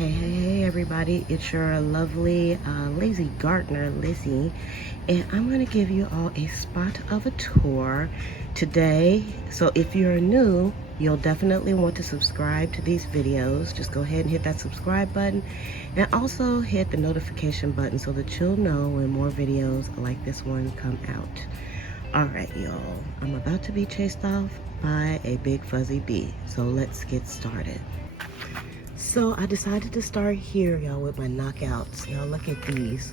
Hey everybody, it's your lovely lazy gardener Lizzie, and I'm going to give you all a spot of a tour today. So if you're new, you'll definitely want to subscribe to these videos. Just go ahead and hit that subscribe button and also hit the notification button so that you'll know when more videos like this one come out. Alright y'all, I'm about to be chased off by a big fuzzy bee, so let's get started. So I decided to start here, y'all, with my knockouts. Y'all, look at these.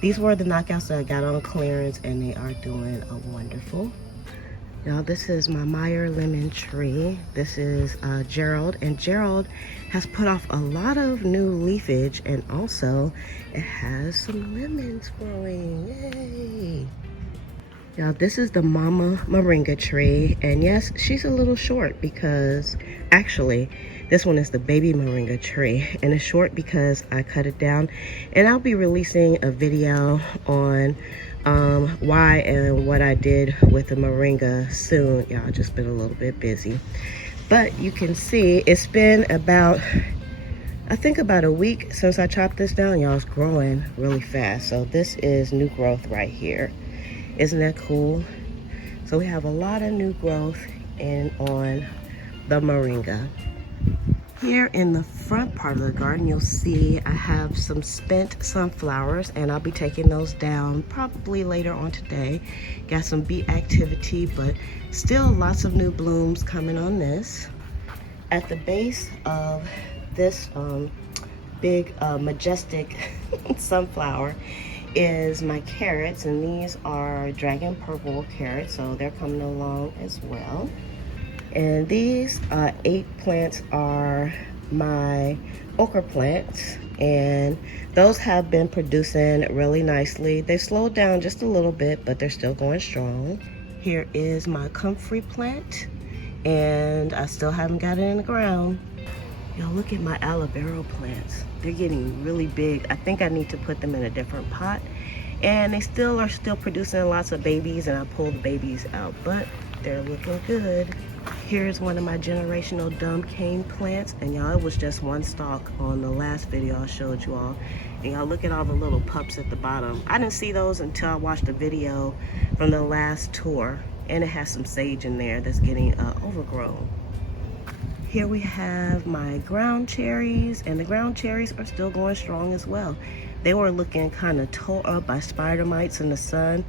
These were the knockouts that I got on clearance, and they are doing a wonderful. Y'all, this is my Meyer lemon tree. This is Gerald, and Gerald has put off a lot of new leafage, and also it has some lemons growing. Yay! Y'all, this is the Mama Moringa tree, and yes, she's a little short because actually this one is the baby moringa tree, and it's short because I cut it down, and I'll be releasing a video on why and what I did with the moringa soon. Y'all, just been a little bit busy, but you can see it's been about, I think about a week since I chopped this down. Y'all, it's growing really fast. So this is new growth right here. Isn't that cool? So we have a lot of new growth on the moringa. Here in the front part of the garden, you'll see I have some spent sunflowers, and I'll be taking those down probably later on today. Got some bee activity, but still lots of new blooms coming on this. At the base of this big majestic sunflower is my carrots, and these are dragon purple carrots, so they're coming along as well. And these 8 plants are my okra plants, and those have been producing really nicely. They slowed down just a little bit, but they're still going strong. Here is my comfrey plant, and I still haven't got it in the ground. Y'all, look at my aloe vera plants. They're getting really big. I think I need to put them in a different pot, and they are still producing lots of babies, and I pulled the babies out, but they're looking good. Here's one of my generational dumb cane plants, and y'all, it was just one stalk on the last video I showed you all. And y'all, look at all the little pups at the bottom. I didn't see those until I watched the video from the last tour, and it has some sage in there that's getting overgrown. Here we have my ground cherries, and the ground cherries are still going strong as well. They were looking kind of tore up by spider mites in the sun,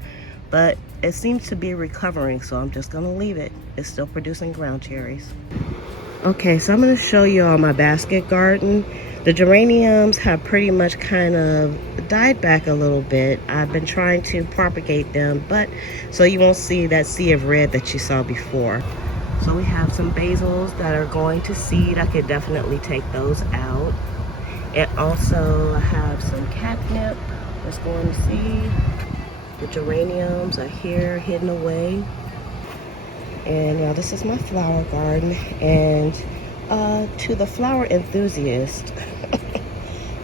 but it seems to be recovering, so I'm just gonna leave it. It's still producing ground cherries. Okay, so I'm gonna show you all my basket garden. The geraniums have pretty much kind of died back a little bit. I've been trying to propagate them, but so you won't see that sea of red that you saw before. So we have some basils that are going to seed. I could definitely take those out. And also I have some catnip that's going to seed. The geraniums are here hidden away. And now this is my flower garden. And to the flower enthusiast,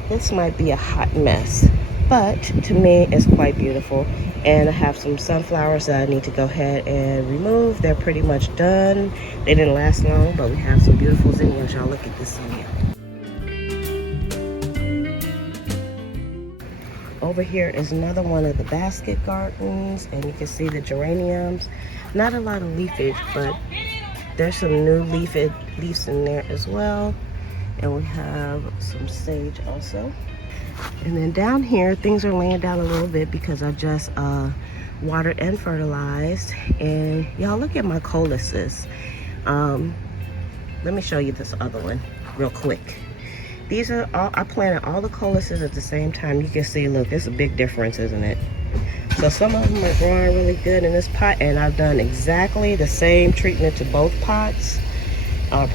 this might be a hot mess, but to me it's quite beautiful. And I have some sunflowers that I need to go ahead and remove. They're pretty much done. They didn't last long, but we have some beautiful zinnias. Y'all, look at this zinnia. Over here is another one of the basket gardens, and you can see the geraniums. Not a lot of leafage, but there's some new leaves in there as well. And we have some sage also. And then down here, things are laying down a little bit because I just watered and fertilized. And y'all, look at my coluses. Let me show you this other one real quick. These are all, I planted all the coluses at the same time. You can see, look, there's a big difference, isn't it? So some of them are growing really good in this pot, and I've done exactly the same treatment to both pots,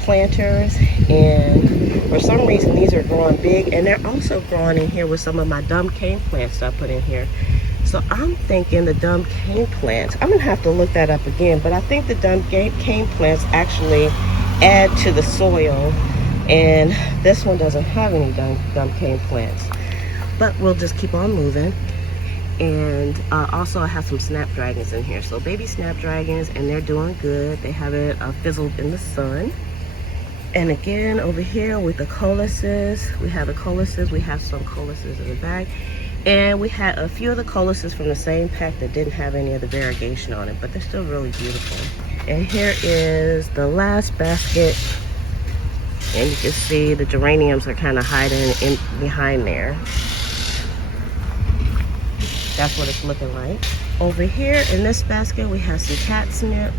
planters, and for some reason these are growing big, and they're also growing in here with some of my dumb cane plants that I put in here. So I'm thinking the dumb cane plants, I'm gonna have to look that up again, but I think the dumb cane plants actually add to the soil, and this one doesn't have any dumb cane plants. But we'll just keep on moving. And also I have some snapdragons in here. So baby snapdragons, and they're doing good. They haven't fizzled in the sun. And again, over here with the coluses, we have the coluses. We have some coluses in the back. And we had a few of the coluses from the same pack that didn't have any of the variegation on it, but they're still really beautiful. And here is the last basket. And you can see the geraniums are kind of hiding in behind there. That's what it's looking like. Over here in this basket, we have some catnip.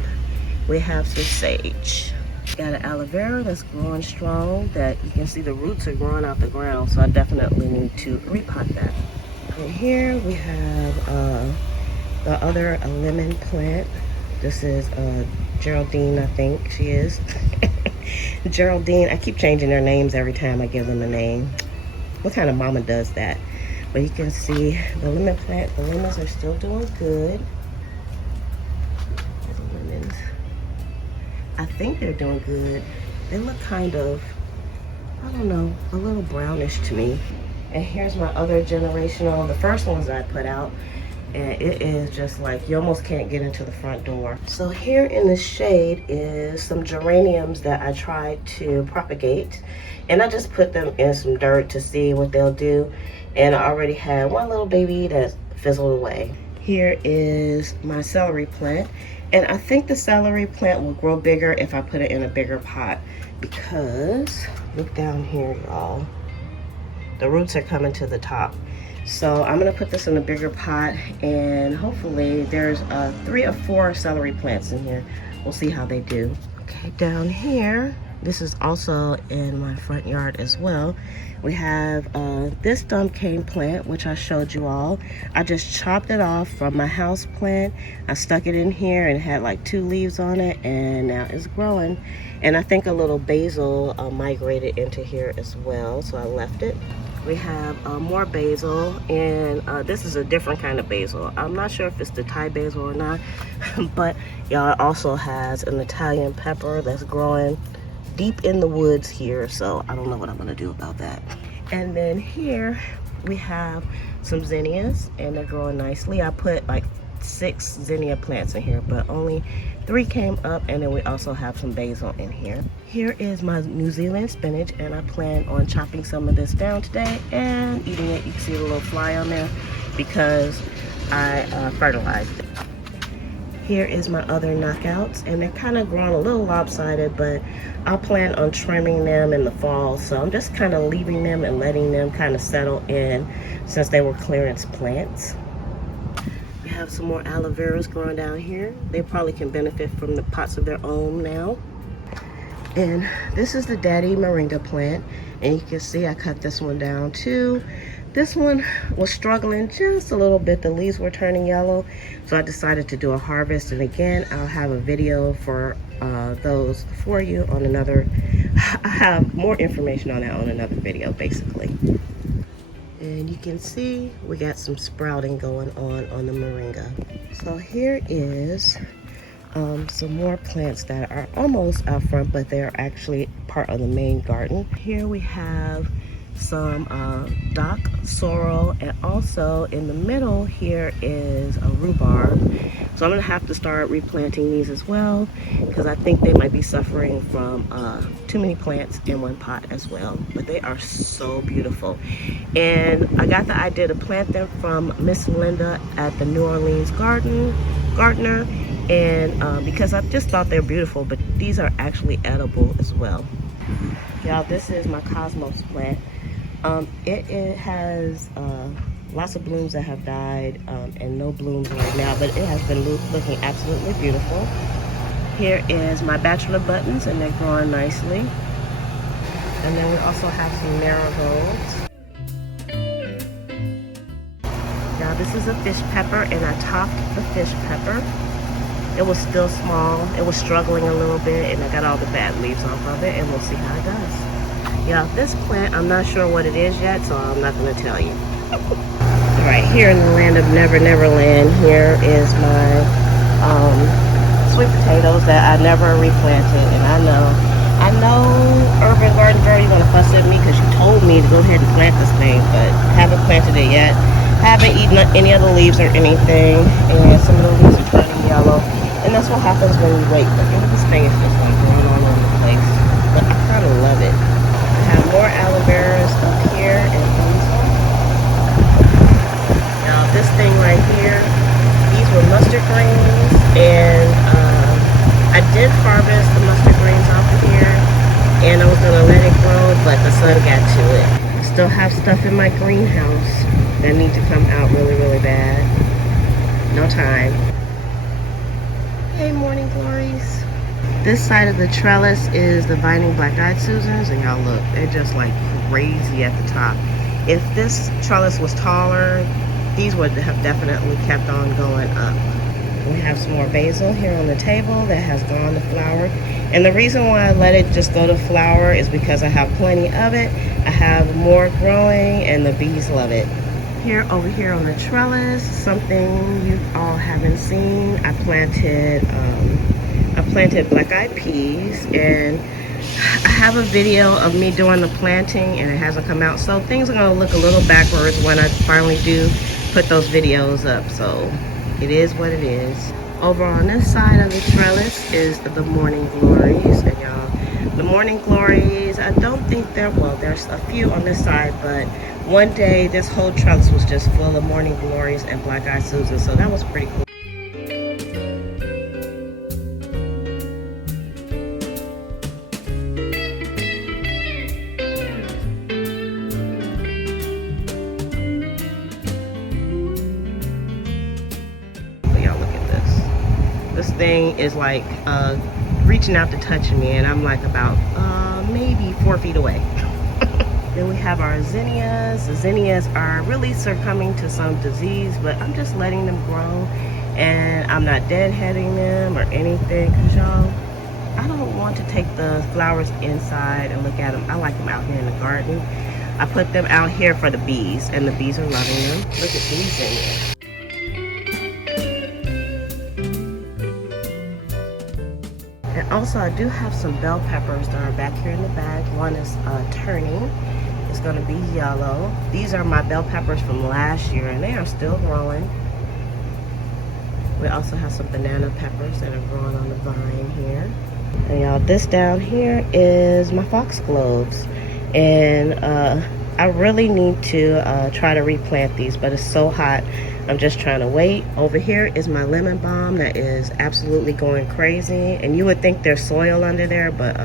We have some sage. Got an aloe vera that's growing strong, that you can see the roots are growing out the ground, so I definitely need to repot that. And here we have the other lemon plant. This is Geraldine, I think she is. Geraldine, I keep changing their names every time I give them a name. What kind of mama does that? But you can see the lemon plant, the lemons are still doing good. The lemons, I think they're doing good. They look kind of, I don't know, a little brownish to me. And here's my other generational, the first ones I put out. And it is just like, you almost can't get into the front door. So here in the shade is some geraniums that I tried to propagate. And I just put them in some dirt to see what they'll do. And I already had one little baby that fizzled away. Here is my celery plant. And I think the celery plant will grow bigger if I put it in a bigger pot. Because, look down here, y'all. The roots are coming to the top. So I'm gonna put this in a bigger pot, and hopefully there's 3 or 4 celery plants in here. We'll see how they do. Okay, down here, this is also in my front yard as well. We have this dump cane plant, which I showed you all. I just chopped it off from my house plant. I stuck it in here and it had like 2 leaves on it, and now it's growing. And I think a little basil migrated into here as well, so I left it. We have more basil, and this is a different kind of basil. I'm not sure if it's the Thai basil or not, but y'all also has an Italian pepper that's growing deep in the woods here, so I don't know what I'm gonna do about that. And then here we have some zinnias, and they're growing nicely. I put like 6 zinnia plants in here, but only 3 came up, and then we also have some basil in here. Here is my New Zealand spinach, and I plan on chopping some of this down today and eating it. You can see the little fly on there because I fertilized it. Here is my other knockouts, and they're kind of growing a little lopsided, but I'll plan on trimming them in the fall. So I'm just kind of leaving them and letting them kind of settle in since they were clearance plants. We have some more aloe veras growing down here. They probably can benefit from the pots of their own now. And this is the daddy moringa plant, and you can see I cut this one down too. This one was struggling just a little bit. The leaves were turning yellow, so I decided to do a harvest. And again, I'll have a video for those for you on another. I have more information on that on another video, basically. And you can see we got some sprouting going on the moringa. So here is some more plants that are almost out front, but they're actually part of the main garden. Here we have some dock sorrel, and also in the middle here is a rhubarb. So I'm gonna have to start replanting these as well, because I think they might be suffering from too many plants in one pot as well. But they are so beautiful, and I got the idea to plant them from Miss Linda at the New Orleans Gardener, and because I just thought they're beautiful. But these are actually edible as well. Y'all, this is my cosmos plant. It has lots of blooms that have died, and no blooms right now, but it has been looking absolutely beautiful. Here is my bachelor buttons, and they're growing nicely. And then we also have some marigolds. Now this is a fish pepper, and I topped the fish pepper. It was still small, it was struggling a little bit, and I got all the bad leaves off of it, and we'll see how it does. Yeah, this plant, I'm not sure what it is yet, so I'm not going to tell you. Right here in the land of Never Never Land, here is my sweet potatoes that I never replanted. And I know, Urban Garden Girl, you're going to fuss at me because you told me to go ahead and plant this thing, but haven't planted it yet. Haven't eaten any of the leaves or anything, and some of the leaves are turning yellow. And that's what happens when you wait. But this thing is just like growing all over the place. But I kind of have more aloe veras up here and basil. Now this thing right here, these were mustard greens, and I did harvest the mustard greens off of here, and I was gonna let it grow, but the sun got to it. I still have stuff in my greenhouse that need to come out really, really bad. No time. Hey, morning glories. This side of the trellis is the vining black-eyed Susans, and y'all look, they're just like crazy at the top. If this trellis was taller, these would have definitely kept on going up. We have some more basil here on the table that has gone to flower. And the reason why I let it just go to flower is because I have plenty of it. I have more growing and the bees love it. Here, over here on the trellis, something you all haven't seen, I planted black-eyed peas, and I have a video of me doing the planting and it hasn't come out. So things are gonna look a little backwards when I finally do put those videos up. So it is what it is. Over on this side of the trellis is the morning glories, and y'all, the morning glories, I don't think there's a few on this side, but one day this whole trellis was just full of morning glories and black-eyed Susan, so that was pretty cool. This thing is like reaching out to touch me, and I'm like about maybe 4 feet away. Then we have our zinnias. The zinnias are really succumbing to some disease, but I'm just letting them grow, and I'm not deadheading them or anything, because y'all, I don't want to take the flowers inside and look at them. I like them out here in the garden. I put them out here for the bees, and the bees are loving them. Look at these zinnias. And also, I do have some bell peppers that are back here in the bag. One is turning. It's going to be yellow. These are my bell peppers from last year, and they are still growing. We also have some banana peppers that are growing on the vine here. And y'all, this down here is my foxgloves. And I really need to try to replant these, but it's so hot. I'm just trying to wait. Over here is my lemon balm that is absolutely going crazy. And you would think there's soil under there, but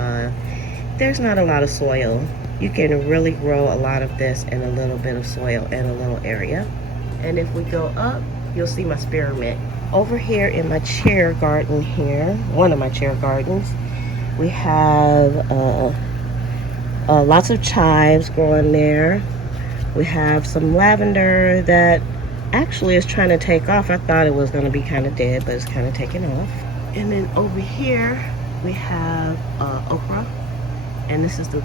there's not a lot of soil. You can really grow a lot of this in a little bit of soil in a little area. And if we go up, you'll see my spearmint. Over here in my chair garden here, one of my chair gardens, we have lots of chives growing there. We have some lavender that actually is trying to take off. I thought it was going to be kind of dead, but it's kind of taking off. And then over here we have okra, and this is the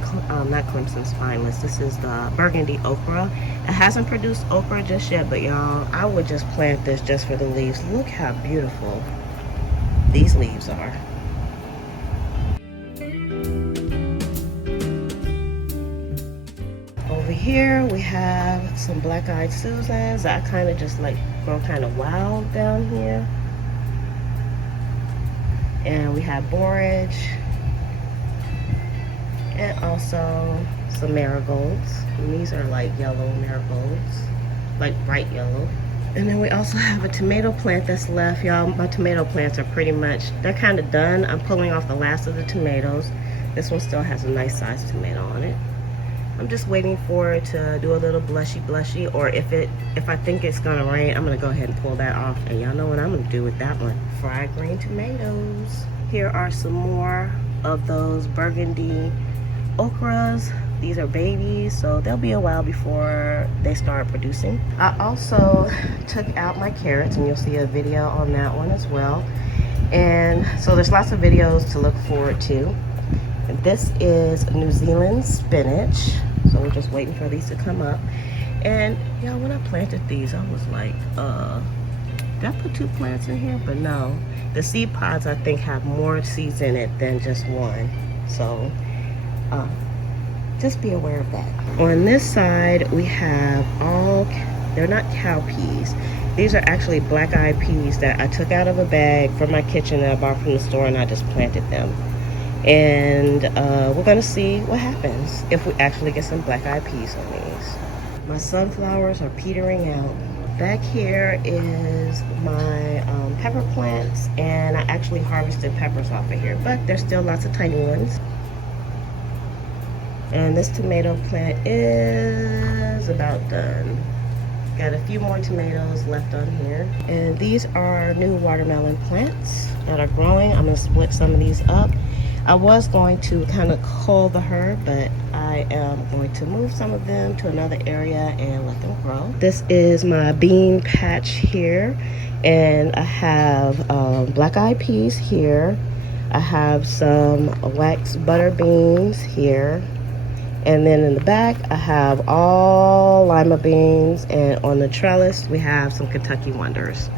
not Clemson spineless, this is the burgundy okra. It hasn't produced okra just yet, but y'all, I would just plant this just for the leaves. Look how beautiful these leaves are. Over here we have some black-eyed Susans. I kind of just like grow kind of wild down here. And we have borage, and also some marigolds. And these are like yellow marigolds, like bright yellow. And then we also have a tomato plant that's left. Y'all, my tomato plants are pretty much, they're kind of done. I'm pulling off the last of the tomatoes. This one still has a nice sized tomato on it. I'm just waiting for it to do a little blushy, or if I think it's gonna rain, I'm gonna go ahead and pull that off. And y'all know what I'm gonna do with that one. Fried green tomatoes. Here are some more of those burgundy okras. These are babies, so they'll be a while before they start producing. I also took out my carrots, and you'll see a video on that one as well. And so there's lots of videos to look forward to. And this is New Zealand spinach. So we're just waiting for these to come up. And y'all, when I planted these, I was like, did I put 2 plants in here? But no, the seed pods I think have more seeds in it than just one. So just be aware of that. On this side, we have they're not cow peas. These are actually black-eyed peas that I took out of a bag from my kitchen that I bought from the store, and I just planted them. And we're gonna see what happens if we actually get some black-eyed peas on these. My sunflowers are petering out. Back here is my pepper plants, and I actually harvested peppers off of here, but there's still lots of tiny ones. And this tomato plant is about done. Got a few more tomatoes left on here. And these are new watermelon plants that are growing. I'm gonna split some of these up. I was going to kind of cull the herb, but I am going to move some of them to another area and let them grow. This is my bean patch here, and I have black-eyed peas here. I have some wax butter beans here. And then in the back, I have all lima beans, and on the trellis, we have some Kentucky Wonders.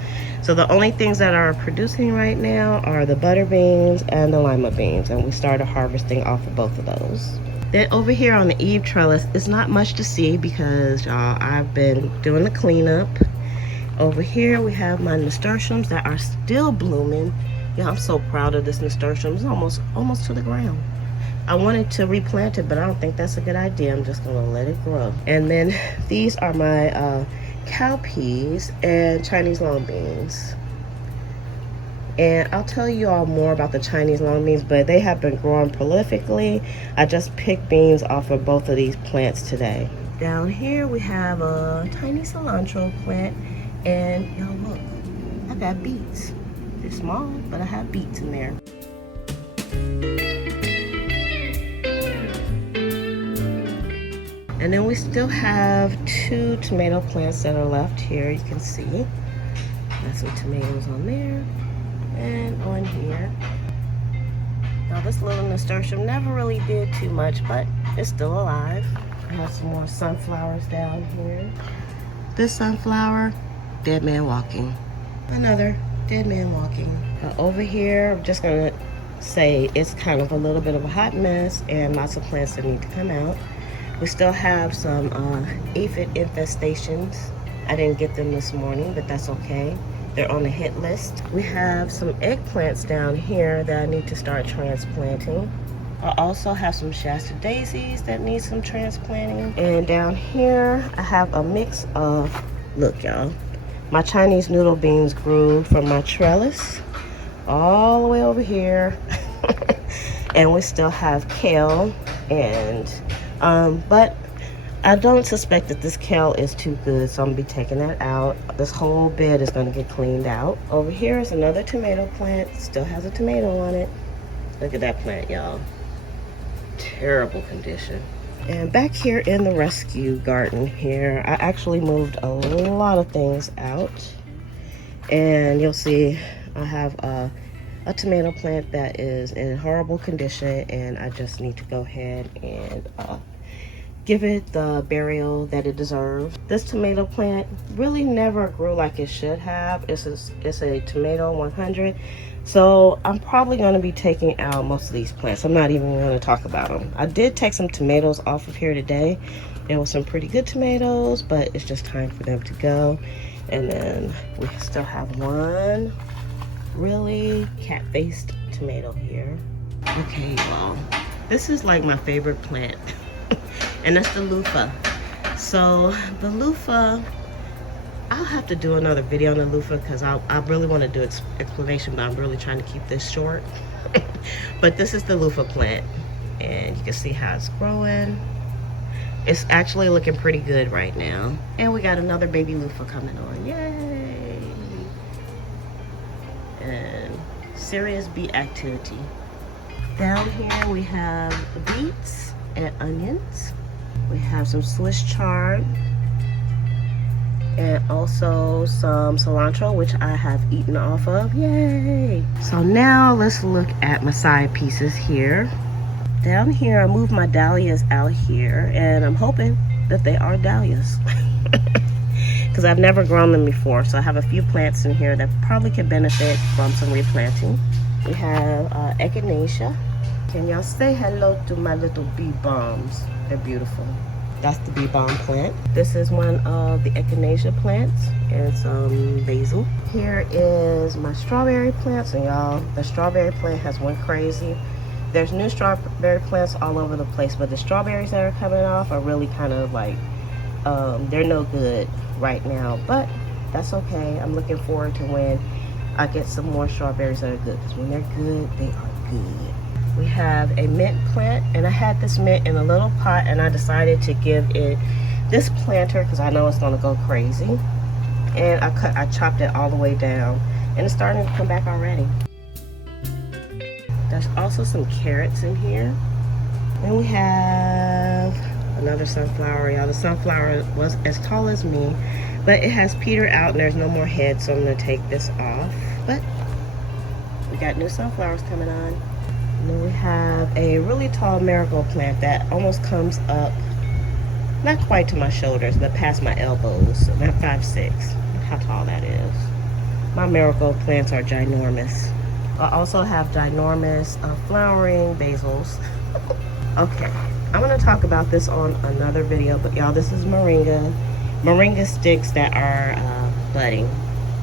So the only things that are producing right now are the butter beans and the lima beans, and we started harvesting off of both of those. Then over here on the eave trellis, it's not much to see because y'all, I've been doing the cleanup. Over here, we have my nasturtiums that are still blooming. Yeah, I'm so proud of this nasturtium. It's almost to the ground. I wanted to replant it, but I don't think that's a good idea. I'm just gonna let it grow. And then these are my cowpeas and Chinese long beans. And I'll tell you all more about the Chinese long beans, but they have been growing prolifically. I just picked beans off of both of these plants today. Down here we have a tiny cilantro plant, and y'all look, I got beets. They're small, but I have beets in there. And then we still have 2 tomato plants that are left here. You can see got some tomatoes on there and on here. Now this little nasturtium never really did too much, but it's still alive. I have some more sunflowers down here. This sunflower, dead man walking. Another dead man walking. Over here, I'm just gonna say it's kind of a little bit of a hot mess and lots of plants that need to come out. We still have some aphid infestations. I didn't get them this morning, but that's okay. They're on the hit list. We have some eggplants down here that I need to start transplanting. I also have some Shasta daisies that need some transplanting. And down here, I have a mix of, look y'all, my Chinese noodle beans grew from my trellis all the way over here. And we still have kale and but I don't suspect that this kale is too good, so I'm gonna be taking that out. This whole bed is gonna get cleaned out. Over here is another tomato plant, still has a tomato on it. Look at that plant, y'all. Terrible condition. And back here in the rescue garden here, I actually moved a lot of things out. And you'll see I have a tomato plant that is in horrible condition, and I just need to go ahead and give it the burial that it deserves. This tomato plant really never grew like it should have. It's a tomato 100. So I'm probably going to be taking out most of these plants. I'm not even going to talk about them. I did take some tomatoes off of here today. There were some pretty good tomatoes, but it's just time for them to go. And then we still have one really cat-faced tomato here. Okay, well, this is like my favorite plant. And that's the loofah. So the loofah, I'll have to do another video on the loofah because I really want to do explanation, but I'm really trying to keep this short. But this is the loofah plant, and you can see how it's growing. It's actually looking pretty good right now. And we got another baby loofah coming on, yay! And serious beet activity. Down here we have beets and onions. We have some Swiss chard and also some cilantro, which I have eaten off of. Yay! So now let's look at my side pieces here. Down here, I moved my dahlias out here, and I'm hoping that they are dahlias because I've never grown them before. So I have a few plants in here that probably could benefit from some replanting. We have echinacea. Can y'all say hello to my little bee balms? They're beautiful. That's the bee balm plant. This is one of the echinacea plants and some basil. Here is my strawberry plants, and y'all, the strawberry plant has went crazy. There's new strawberry plants all over the place, but the strawberries that are coming off are really kind of like, they're no good right now, but that's okay. I'm looking forward to when I get some more strawberries that are good, because when they're good, they are good. We have a mint plant, and I had this mint in a little pot, and I decided to give it this planter because I know it's gonna go crazy. And I chopped it all the way down, and it's starting to come back already. There's also some carrots in here. And we have another sunflower. Y'all, the sunflower was as tall as me, but it has petered out and there's no more head, so I'm gonna take this off. But we got new sunflowers coming on. And then we have a really tall marigold plant that almost comes up, not quite to my shoulders, but past my elbows, about 5'6". Look how tall that is. My marigold plants are ginormous. I also have ginormous flowering basils. Okay, I'm gonna talk about this on another video, but y'all, this is moringa sticks that are budding.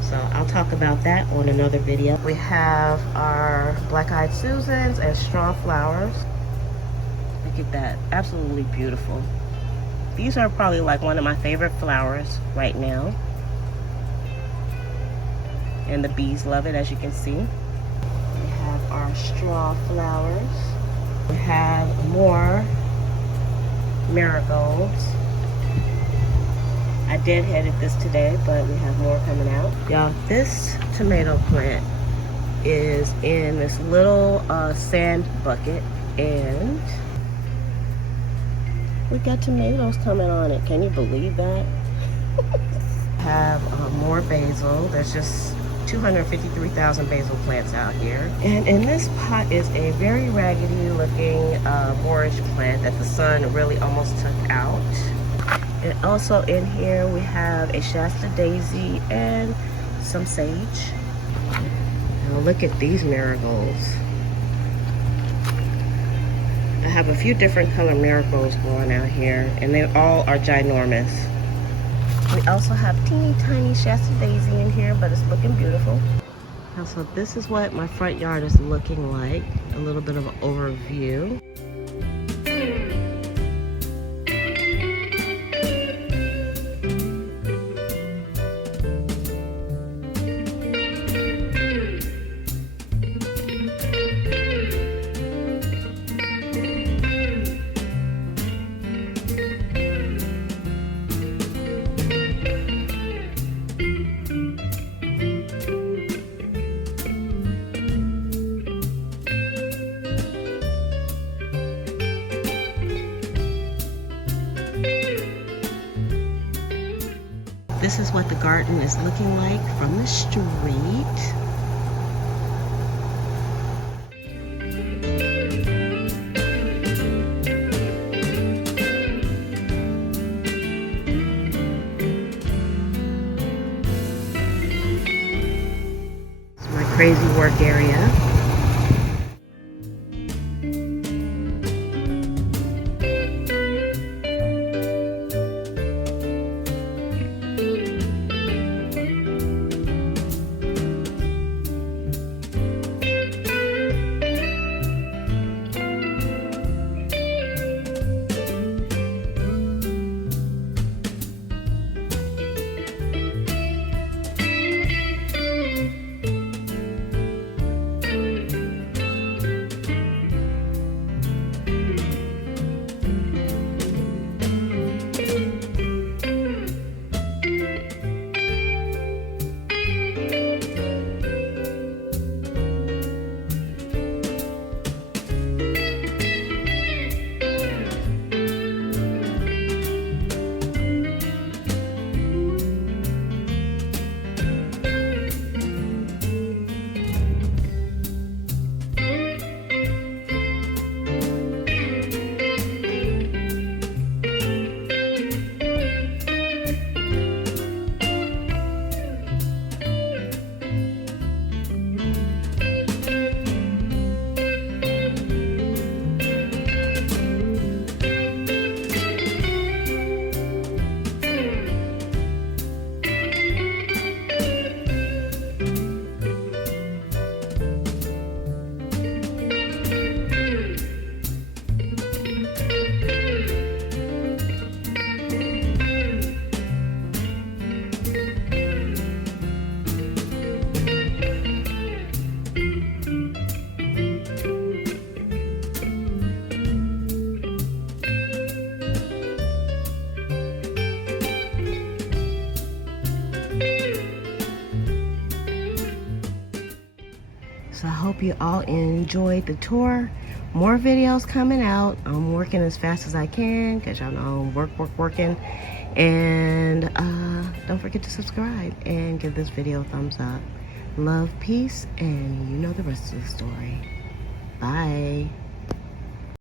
So I'll talk about that on another video. We have our black-eyed Susans and straw flowers. Look at that, absolutely beautiful. These are probably like one of my favorite flowers right now. And the bees love it, as you can see. We have our straw flowers. We have more marigolds. I deadheaded this today, but we have more coming out. Y'all, this tomato plant is in this little sand bucket, and we got tomatoes coming on it. Can you believe that? Have more basil. There's just 253,000 basil plants out here. And in this pot is a very raggedy looking borage plant that the sun really almost took out. And also in here we have a Shasta daisy and some sage. Now look at these marigolds. I have a few different color marigolds growing out here, and they all are ginormous. We also have teeny tiny Shasta daisy in here, but it's looking beautiful. Now, so this is what my front yard is looking like. A little bit of an overview. This is what the garden is looking like from the street. It's my crazy work area. So I hope you all enjoyed the tour. More videos coming out. I'm working as fast as I can because y'all know I'm working. And don't forget to subscribe and give this video a thumbs up. Love, peace, and you know the rest of the story. Bye.